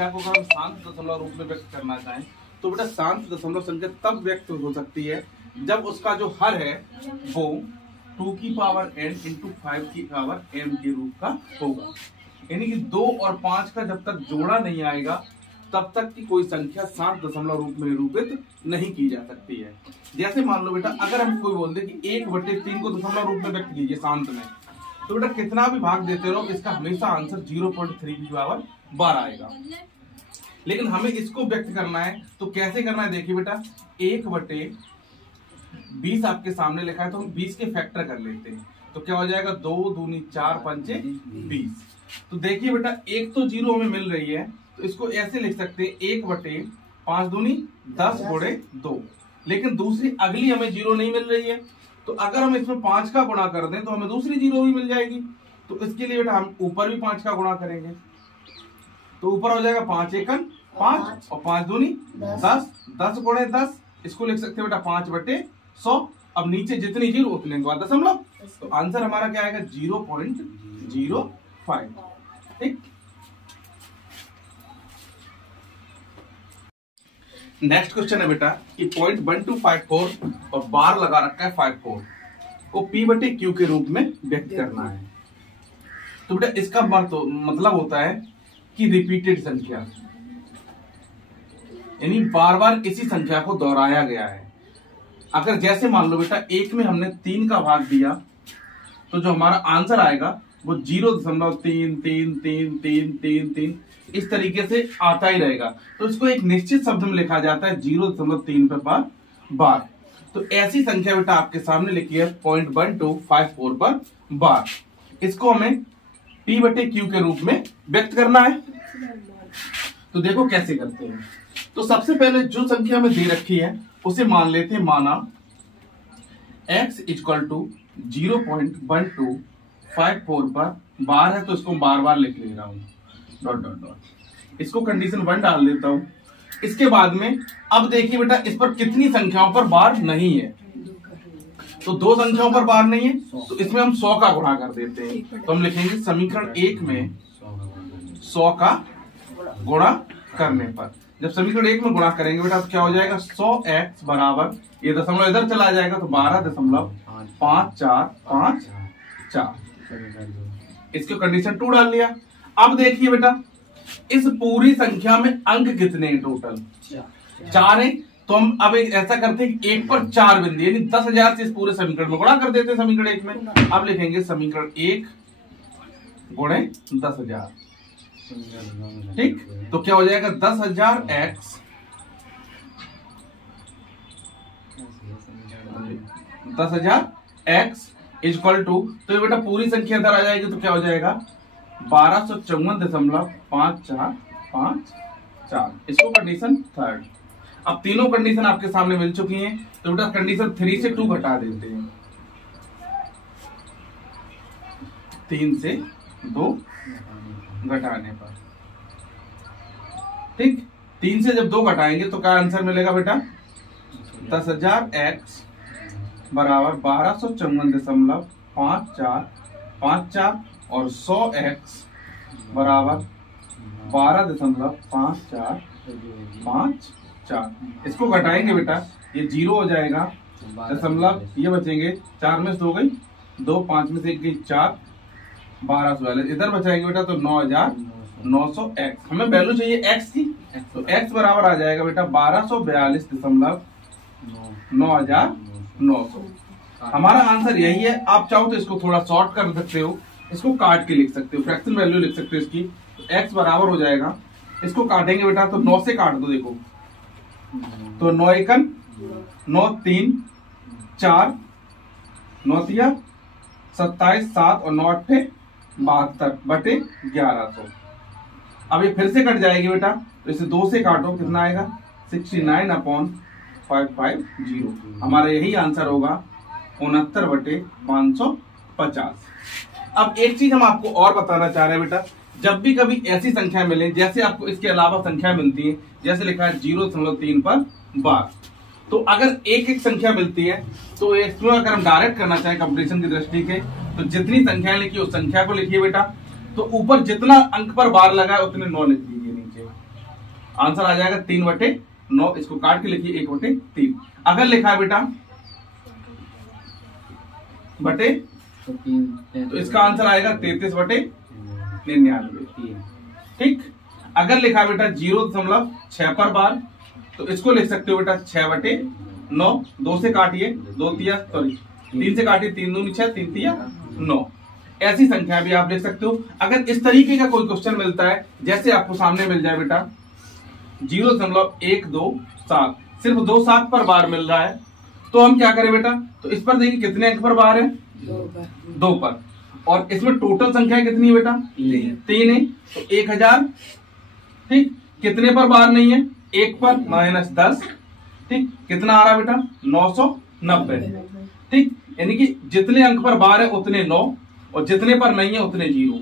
संख्या को अगर हम शांत दशमलव रूप में व्यक्त करना चाहें तो बेटा शांत दशमलव संख्या तब व्यक्त हो सकती है जब उसका जो हर है वो 2 की पावर n इंटू 5 की पावर m के रूप का होगा। यानी कि 2 और 5 का जब तक जोड़ा नहीं आएगा तब तक की कोई संख्या शांत दशमलव रूप में निरूपित नहीं की जा सकती है। जैसे मान लो बेटा अगर हम कोई बोल दे कि 1/3 को दशमलव रूप में व्यक्त कीजिए शांत में, तो बेटा कितना भी भाग देते रहो इसका हमेशा आंसर 0.3 की पावर 12 आएगा। लेकिन हमें इसको व्यक्त करना है तो कैसे करना है, देखिए बेटा 1/20 आपके सामने लिखा है तो हम 20 के फैक्टर कर लेते हैं तो क्या हो जाएगा 2 दूनी 4 पंचे 20। तो देखिए बेटा एक तो 0 हमें मिल रही है तो इसको ऐसे लिख सकते हैं 1/5 दूनी 10 गुणे 2। लेकिन दूसरी अगली हमें 0 नहीं मिल रही है तो अगर हम इसमें 5 का गुणा कर दें तो हमें दूसरी 0 भी मिल जाएगी। तो इसके लिए बेटा हम ऊपर भी 5 का गुणा करेंगे तो ऊपर हो जाएगा 5 एकन 5 और 5 दूनी 10, 10 गुणे 10, इसको लिख सकते हैं बेटा 5/100। अब नीचे जितनी 0 उतने के बाद दशमलव, तो आंसर हमारा क्या आएगा 0.05। ठीक, नेक्स्ट क्वेश्चन है बेटा कि 0.1254 और बार लगा रखा है 54 को P/Q के रूप में व्यक्त करना है। तो बेटा इसका मतलब होता है कि रिपीटेड संख्या, यानी बार बार इसी संख्या को दोहराया गया है। अगर जैसे मान लो बेटा एक में हमने 3 का भाग दिया तो जो हमारा आंसर आएगा वो 0.3333333 इस तरीके से आता ही रहेगा। तो इसको एक निश्चित शब्द में लिखा जाता है 0.3 पर बार। तो ऐसी संख्या बेटा आपके सामने लिखी है 0.1254 पर बार। इसको हमें P/Q के रूप में व्यक्त करना है। तो देखो कैसे करते हैं। तो सबसे पहले जो संख्या हमें दे रखी है उसे मान लेते हैं, माना x = 0.1254 पर बार है तो इसको बार बार लिख ले रहा हूं डॉट डॉट डॉट, इसको कंडीशन 1 डाल देता हूं। इसके बाद में अब देखिए बेटा इस पर कितनी संख्याओं पर बार नहीं है, तो 2 संख्याओं पर बार नहीं है तो इसमें हम 100 का गुणा कर देते हैं। तो हम लिखेंगे समीकरण 1 में 100 का गुणा करने पर, जब समीकरण 1 में गुणा करेंगे बेटा तो क्या हो जाएगा 100x बराबर, ये दशमलव इधर चला जाएगा तो 12.5454। इसको कंडीशन 2 डाल लिया। अब देखिए बेटा इस पूरी संख्या में अंक कितने हैं, टोटल 4 है। तो हम अब ऐसा करते हैं कि 1 पर 4 बिंदु यानी 10,000 से इस पूरे समीकरण में गुणा कर देते हैं समीकरण 1 में। अब लिखेंगे समीकरण 1 गुणे 10,000। ठीक, तो क्या हो जाएगा 10,000x 10,000x इक्वल टू, तो ये बेटा पूरी संख्या इधर आ जाएगी तो क्या हो जाएगा 1254.5454। इसको कंडीशन 3। अब तीनों कंडीशन आपके सामने मिल चुकी हैं तो बेटा कंडीशन 3 से 2 घटा देते हैं, 3 से 2 घटाने पर। ठीक, 3 से जब 2 घटाएंगे तो क्या आंसर मिलेगा बेटा 10,000x बराबर 1254.5454 और 100x बराबर 12.5454। इसको घटाएंगे बेटा ये 0 हो जाएगा, दशमलव ये बचेंगे, 4 में से 2 गई 2, 5 में से 1 गई 4, 1242 इधर बचाएंगे बेटा तो 9,900x। हमें वैल्यू चाहिए x की, तो x बराबर आ जाएगा बेटा 1242.9,900। हमारा आंसर यही है। आप चाहो तो इसको थोड़ा शॉर्ट कर सकते हो, इसको काट के लिख सकते हो, फ्रैक्शन वैल्यू लिख सकते हो इसकी। तो x बराबर हो जाएगा, इसको काटेंगे बेटा तो 9 से काट दो, देखो तो 9 एकन 9 3 4 9 तिया 27 7 और 9 8 72/1100। अब ये फिर से कट जाएगी बेटा तो इसे 2 से काटो, कितना आएगा 69/550। हमारा यही आंसर होगा 69/550। अब एक चीज हम आपको और बताना चाह रहे हैं बेटा, जब भी कभी ऐसी संख्या मिले, जैसे आपको इसके अलावा संख्या मिलती है, जैसे लिखा है 0.3 पर बार, तो अगर एक संख्या मिलती है तो इसमें अगर हम डायरेक्ट करना चाहें कंपटीशन की दृष्टि से, तो जितनी संख्या लिखी उस संख्या को लिखिए बेटा, तो ऊपर जितना अंक पर बार लगा है उतने 9 लिख दीजिए नीचे। आंसर आ जाएगा 3/9। इसको काट के लिखिए 1/3। अगर लिखा है बेटा बटे तो इसका आंसर आएगा 33/99। ठीक। अगर लिखा बेटा 0.6 पर बार तो इसको लिख सकते हो बेटा 6/9। 2 से काटिए, 3 से काटिए, 3 दूनी 6, 3 तिया 9। ऐसी संख्या भी आप लिख सकते हो। अगर इस तरीके का कोई क्वेश्चन मिलता है, जैसे आपको सामने मिल जाए बेटा 0.127, सिर्फ 2 7 पर बार मिल रहा है, तो हम क्या करें बेटा, तो इस पर देखिए कितने अंक पर बार है, 2 पर। और इसमें टोटल संख्या कितनी है बेटा, 3 है, तो 1000। ठीक। कितने पर बार नहीं है, 1 पर, -10। ठीक। कितना आ रहा बेटा, 990। ठीक। यानी कि जितने अंक पर बार है उतने 9 और जितने पर नहीं है उतने 0।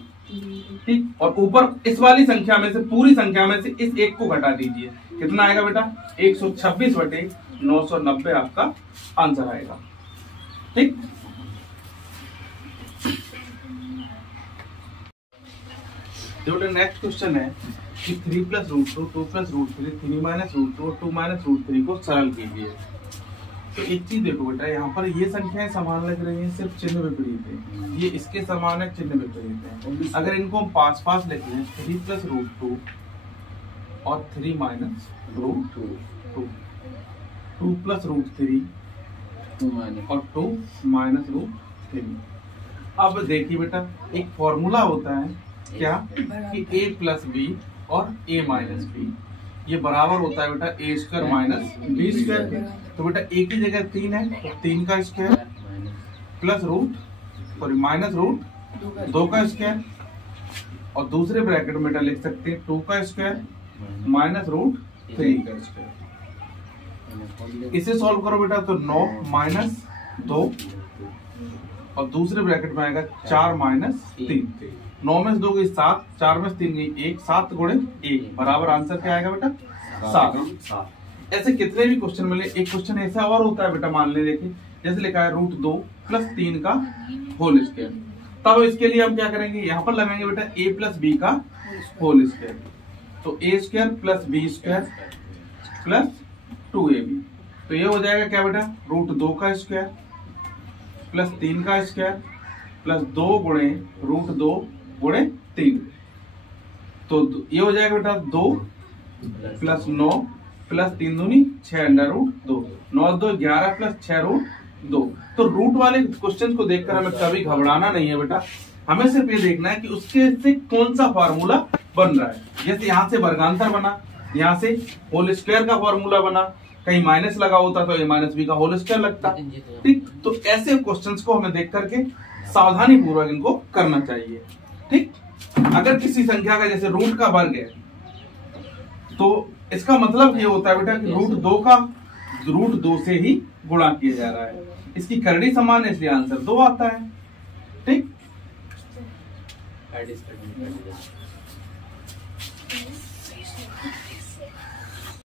ठीक। और ऊपर इस वाली संख्या में से, पूरी संख्या में से इस एक को घटा दीजिए, कितना आएगा बेटा, 126/990 आपका आंसर आएगा। ठीक। नेक्स्ट क्वेश्चन है कि 3 + √2, 2 + √3, 3 - √2 और 2 - √3 को सरल कीजिए। तो एक चीज देखो बेटा, यहाँ पर ये संख्याएं समान लग रही हैं, सिर्फ चिन्ह विपरीत है। ये इसके समान है, चिन्ह विपरीत है। अगर इनको हम पास पास लिख लें, 3 + √2 और 3 - √2, 2 + √3 और 2 - √3। अब देखिए बेटा, एक फॉर्मूला होता है क्या, कि a + b और a - b ये बराबर होता है बेटा a² - b²। तो बेटा a की जगह 3 है, तो 3 का स्क्वायर प्लस -√2 का स्क्वायर, और दूसरे ब्रैकेट में बेटा लिख सकते हैं 2 का स्क्वायर -√3 का स्क्वायर। इसे सॉल्व करो बेटा, तो 9 - 2 और दूसरे ब्रैकेट में आएगा 4 - 3। 9 में से 2 गई 7, 4 में से 3 गई 1, 7 × 1 बराबर आंसर क्या आएगा बेटा, 7। ऐसे कितने भी क्वेश्चन मिले। एक क्वेश्चन ऐसा और होता है बेटा, मान ले देखिए, जैसे लिखा है √2 + 3 का होल स्क्वायर। तब इसके लिए हम क्या करेंगे, यहाँ पर लगाएंगे बेटा a + b का होल स्क्वायर। तो a² + b² + 2ab। तो ये हो जाएगा क्या बेटा, √2 का स्क्वायर प्लस 3 का स्क्वायर प्लस 2 × √2 × 3। तो ये हो जाएगा बेटा 2 + 9 + 3 दूनी 6 √2। 9 2 11 + 6 √2। तो रूट वाले क्वेश्चन को देखकर हमें कभी घबराना नहीं है बेटा, हमें सिर्फ ये देखना है कि उसके से कौन सा फार्मूला बन रहा है। जैसे यहाँ से वर्गांतर बना, यहाँ से होल स्क्वायर का फार्मूला बना, कहीं माइनस लगा होता तो a - b का होल स्क्वायर लगता। ठीक। तो ऐसे क्वेश्चंस को हमें देख करके सावधानी पूर्वक इनको करना चाहिए। ठीक। अगर किसी संख्या का जैसे रूट का वर्ग है, तो इसका मतलब ये होता है बेटा कि √2 से ही गुणा किया जा रहा है। इसकी करड़ी समान है, इसलिए आंसर 2 आता है। ठीक।